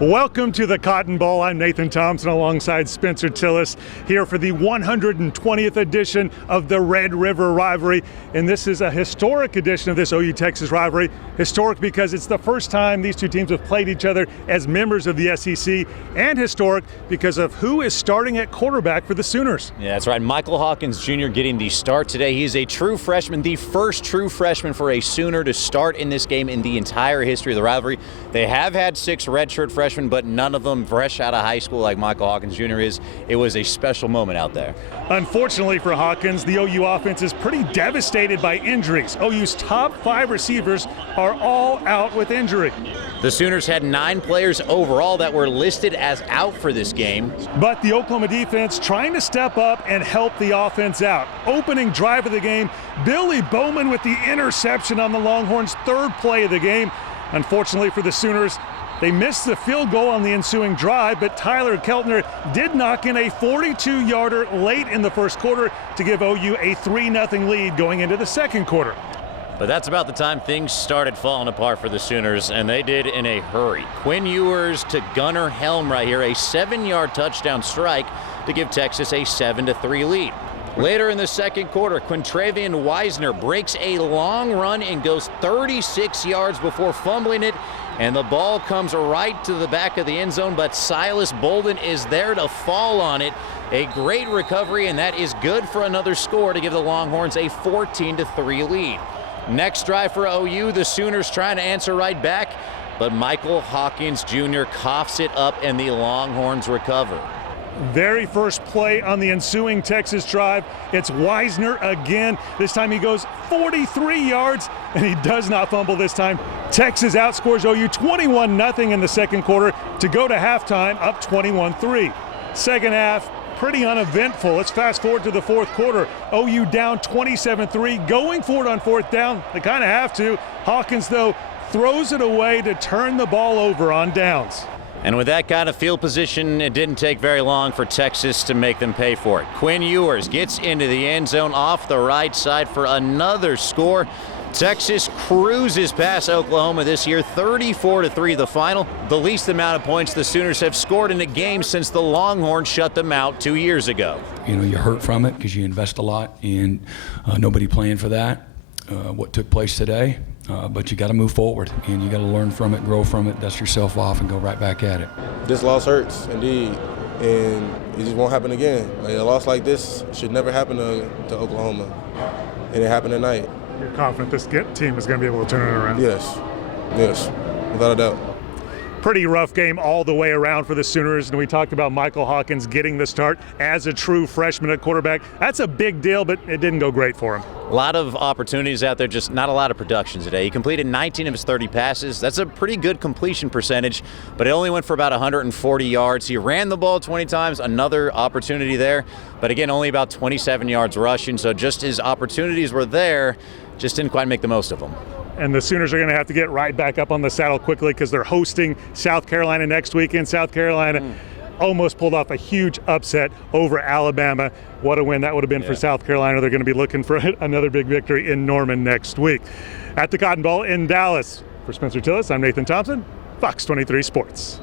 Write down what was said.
Welcome to the Cotton Bowl. I'm Nathan Thompson alongside Spencer Tillis here for the 120th edition of the Red River Rivalry. And this is a historic edition of this OU-Texas rivalry. Historic because it's the first time these two teams have played each other as members of the SEC, and historic because of who is starting at quarterback for the Sooners. Yeah, that's right. Michael Hawkins Jr. getting the start today. He's a true freshman, the first true freshman for a Sooner to start in this game in the entire history of the rivalry. They have had 6 redshirt freshmen, but none of them fresh out of high school like Michael Hawkins Jr. is. It was a special moment out there. Unfortunately for Hawkins, the OU offense is pretty devastated by injuries. OU's top 5 receivers are all out with injury. The Sooners had 9 players overall that were listed as out for this game. But the Oklahoma defense trying to step up and help the offense out. Opening drive of the game, Billy Bowman with the interception on the Longhorns' 3rd play of the game. Unfortunately for the Sooners, they missed the field goal on the ensuing drive, but Tyler Keltner did knock in a 42-yarder late in the first quarter to give OU a 3-0 lead going into the second quarter. But that's about the time things started falling apart for the Sooners, and they did in a hurry. Quinn Ewers to Gunnar Helm right here, a 7-yard touchdown strike to give Texas a 7-3 lead. Later in the second quarter, Quintravian Weisner breaks a long run and goes 36 yards before fumbling it, and the ball comes right to the back of the end zone, but Silas Bolden is there to fall on it. A great recovery, and that is good for another score to give the Longhorns a 14-3 lead. Next drive for OU, the Sooners trying to answer right back, but Michael Hawkins Jr. coughs it up and the Longhorns recover. Very first play on the ensuing Texas drive, it's Weisner again. This time he goes 43 yards, and he does not fumble this time. Texas outscores OU 21-0 in the second quarter to go to halftime up 21-3. Second half, pretty uneventful. Let's fast forward to the fourth quarter. OU down 27-3, going for it on 4th down. They kind of have to. Hawkins, though, throws it away to turn the ball over on downs. And with that kind of field position, it didn't take very long for Texas to make them pay for it. Quinn Ewers gets into the end zone off the right side for another score. Texas cruises past Oklahoma this year, 34-3 the final. The least amount of points the Sooners have scored in a game since the Longhorns shut them out 2 years ago. You know, you hurt from it because you invest a lot, and nobody planned for that, what took place today. But you got to move forward, and you got to learn from it, grow from it, dust yourself off, and go right back at it. This loss hurts, indeed, and it just won't happen again. Like, a loss like this should never happen to Oklahoma, and it happened tonight. You're confident this team is going to be able to turn it around? Yes, without a doubt. Pretty rough game all the way around for the Sooners, and we talked about Michael Hawkins getting the start as a true freshman at quarterback. That's a big deal, but it didn't go great for him. A lot of opportunities out there, just not a lot of production today. He completed 19 of his 30 passes. That's a pretty good completion percentage, but it only went for about 140 yards. He ran the ball 20 times, another opportunity there, but again, only about 27 yards rushing, so just his opportunities were there, just didn't quite make the most of them. And the Sooners are going to have to get right back up on the saddle quickly because they're hosting South Carolina next weekend. South Carolina almost pulled off a huge upset over Alabama. What a win that would have been for South Carolina. They're going to be looking for another big victory in Norman next week. At the Cotton Bowl in Dallas, for Spencer Tillis, I'm Nathan Thompson, Fox 23 Sports.